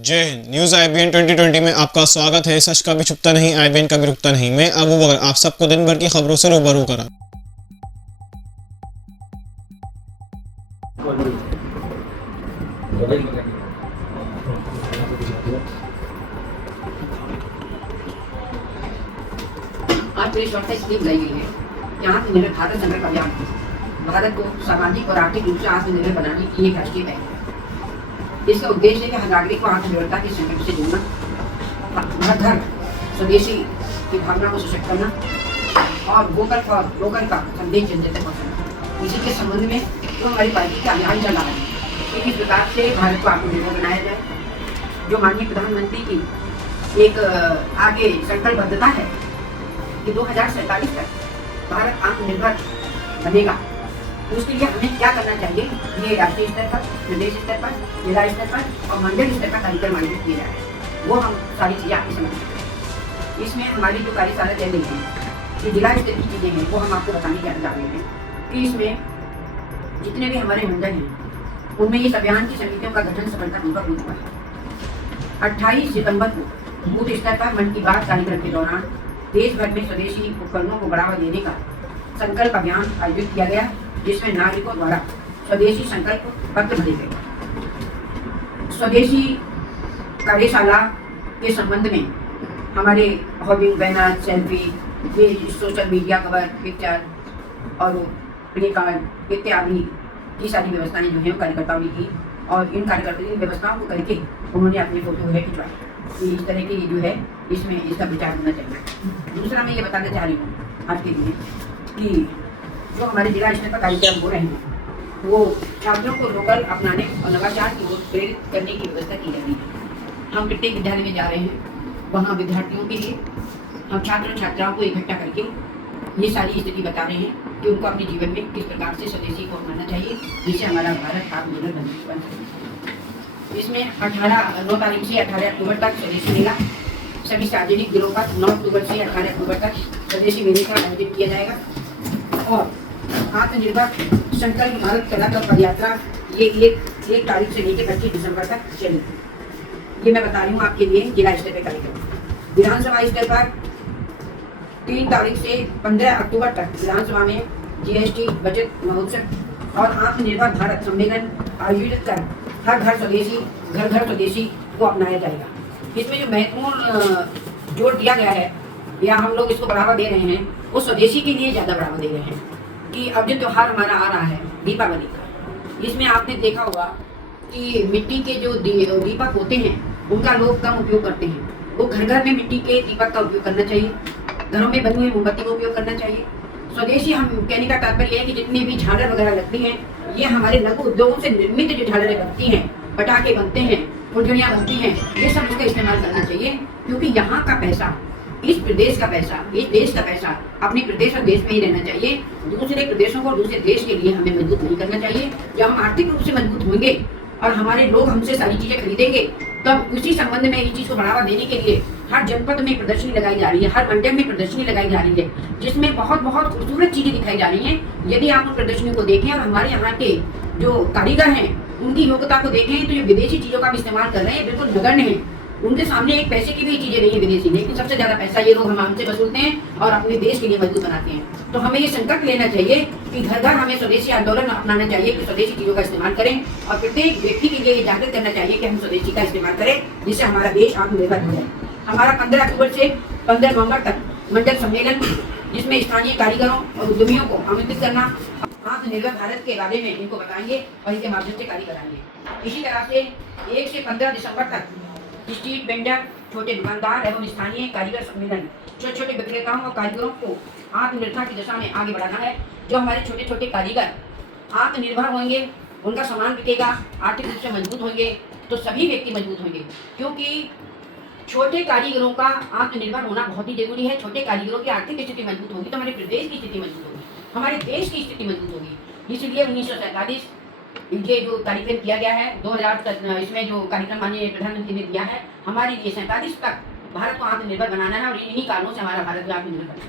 जय Hind. News IBN 2020 में आपका स्वागत है। सच का भी छुपता नहीं, IBN का भी रुकता नहीं। मैं अबू बकर आप सबको दिन भर की खबरों से रूबरू करा। आज प्रेस वार्ता इसलिए बुलाई गई है कि आत्मनिर्भर भारत संकल्प अभियान भारत को सामाजिक और आर्थिक रूप से आत्मनिर्भर बनाने की एक राष्ट्रीय पहल है। इसका उद्देश्य है कि हर नागरिक को आत्मनिर्भरता के संकल्प से जोड़ना, हर घर स्वदेशी की भावना को सशक्त करना और वोकल फॉर लोकल का संदेश जन जन तक पहुँचाना। इसी के संबंध में जो हमारी पार्टी का अभियान चल रहा है कि किस प्रकार से भारत को आत्मनिर्भर बनाया जाए। जो माननीय प्रधानमंत्री की एक आगे संकल्पबद्धता है कि 2047 तक भारत आत्मनिर्भर बनेगा, उसके लिए हमें क्या करना चाहिए, ये राष्ट्रीय स्तर पर, प्रदेश स्तर पर, जिला स्तर पर और मंडल स्तर पर कार्यक्रम आयोजित किए जा रहे हैं। वो हम सारी चीज़ें आपके समझ सकते हैं। इसमें हमारी जो कार्यशाला चल रही है, जो जिला स्तर की चीज़ें हैं, वो हम आपको बताने की जा रहे हैं कि इसमें जितने भी हमारे मंडल हैं उनमें इस अभियान की समितियों का गठन सफलतापूर्वक हुआ है। 28 सितंबर को बूथ स्तर पर मन की बात कार्यक्रम के दौरान देश भर में स्वदेशी उपकरणों को बढ़ावा देने का संकल्प अभियान आयोजित किया गया, जिसमें नागरिकों द्वारा स्वदेशी संकल्प पत्र भरे गए। स्वदेशी कार्यशाला के संबंध में हमारे hoarding, banner, selfie, social media cover, picture और प्ले कार्ड इत्यादि की सारी व्यवस्थाएं जो है कार्यकर्ताओं ने की और इन कार्यकर्ताओं की व्यवस्थाओं को करके उन्होंने अपनी फोटो है खिंचवाई। इस तरह की जो है इसमें इसका विचार होना चाहिए। दूसरा मैं ये बताना चाह रही हूँ आज के लिए कि जो हमारे जिला स्तर पर कार्यक्रम हो रहे हैं वो छात्रों को लोकल अपनाने और नवाचार की ओर प्रेरित करने की व्यवस्था की जा रही है। हम प्रत्येक विद्यालय में जा रहे हैं, वहाँ विद्यार्थियों के लिए हम छात्र छात्राओं को इकट्ठा करके ये सारी स्थिति बता रहे हैं कि उनको अपने जीवन में किस प्रकार से स्वदेशी को अपनाना चाहिए, जिससे हमारा भारत आत्मनिर्भर बन सके। इसमें 9 तारीख से 18 अक्टूबर तक स्वदेशी मेला सभी सार्वजनिक दिनों पर 9 अक्टूबर से 18 अक्टूबर तक स्वदेशी मेले का आयोजन किया जाएगा और आत्मनिर्भर संकल्प भारत कला पद यात्रा ये एक तारीख से लेकर 25 दिसंबर तक चलेगी। ये मैं बता रही हूँ आपके लिए जिला स्तर पर कार्यक्रम। विधानसभा स्तर पर 3 तारीख से 15 अक्टूबर तक विधानसभा में GST बचत महोत्सव और आत्मनिर्भर भारत सम्मेलन आयोजित कर हर घर स्वदेशी, घर घर स्वदेशी को अपनाया जाएगा। इसमें जो महत्वपूर्ण जोर दिया गया है या हम लोग इसको बढ़ावा दे रहे हैं वो स्वदेशी के लिए ज़्यादा बढ़ावा दे रहे हैं कि अब जो त्यौहार हमारा आ रहा है दीपावली का, इसमें आपने देखा होगा कि मिट्टी के जो दीपक होते हैं उनका लोग कम उपयोग करते हैं। वो घर घर में मिट्टी के दीपक का उपयोग करना चाहिए, घरों में बनी हुई मोमबत्ती का उपयोग करना चाहिए। स्वदेशी हम कहने का तात्पर्य है कि जितनी भी झालर वगैरह लगती हैं ये हमारे लघु उद्योगों से निर्मित जो झालरें बनती हैं, पटाखे बनते हैं, फुलझड़ियाँ बनती हैं, ये सब इसका इस्तेमाल करना चाहिए क्योंकि यहाँ का पैसा, इस प्रदेश का पैसा, इस देश का पैसा अपने प्रदेश और देश में ही रहना चाहिए। दूसरे प्रदेशों को दूसरे देश के लिए हमें मजबूत नहीं करना चाहिए। जब हम आर्थिक रूप से मजबूत होंगे और हमारे लोग हमसे सारी चीज़ें खरीदेंगे तब उसी संबंध में इस चीज़ को बढ़ावा देने के लिए हर जनपद में प्रदर्शनी लगाई जा रही है, हर मंडल में प्रदर्शनी लगाई जा रही है, जिसमें बहुत बहुत खूबसूरत चीज़ें दिखाई जा रही हैं। यदि आप उन प्रदर्शनी को देखें और हमारे यहाँ के जो कारीगर हैं उनकी योग्यता को देखें तो जो विदेशी चीज़ों का भी इस्तेमाल कर रहे हैं बिल्कुल नगण्य है। उनके सामने एक पैसे की भी चीज़ें नहीं है विदेशी, लेकिन सबसे ज़्यादा पैसा ये लोग हम हमसे वसूलते हैं और अपने देश के लिए मजबूत बनाते हैं। तो हमें ये संकल्प लेना चाहिए कि घर घर हमें स्वदेशी आंदोलन अपनाना चाहिए कि स्वदेशी चीज़ों का इस्तेमाल करें और प्रत्येक व्यक्ति के लिए ये जागृत करना चाहिए कि हम स्वदेशी का इस्तेमाल करें जिससे हमारा देश आत्मनिर्भर हो जाए। हमारा 15 अक्टूबर से 15 नवंबर तक मंडल सम्मेलन, जिसमें स्थानीय कारीगरों और उद्यमियों को आमंत्रित करना, आत्मनिर्भर भारत के बारे में इनको बताएंगे और इनके माध्यम से कार्य कराएंगे। इसी तरह से 1 से 15 दिसंबर तक स्ट्रीट वेंडर, छोटे दुकानदार एवं स्थानीय कारीगर सम्मेलन छोटे छोटे विक्रेताओं और कारीगरों को आत्मनिर्भरता की दिशा में आगे बढ़ाना है। जो हमारे छोटे छोटे कारीगर आत्मनिर्भर होंगे, उनका सामान बिकेगा, आर्थिक रूप से मजबूत होंगे तो सभी व्यक्ति मजबूत होंगे क्योंकि छोटे कारीगरों का आत्मनिर्भर होना बहुत ही जरूरी है। छोटे कारीगरों की आर्थिक स्थिति मजबूत होगी तो हमारे प्रदेश की स्थिति मजबूत होगी, हमारे देश की स्थिति मजबूत होगी। इसलिए 1947 ये जो कार्यक्रम किया गया है 2000 तक, इसमें जो कार्यक्रम माननीय प्रधानमंत्री ने दिया है हमारे लिए 47 तक भारत को आत्मनिर्भर बनाना है और इन्हीं कारणों से हमारा भारत आत्मनिर्भर है।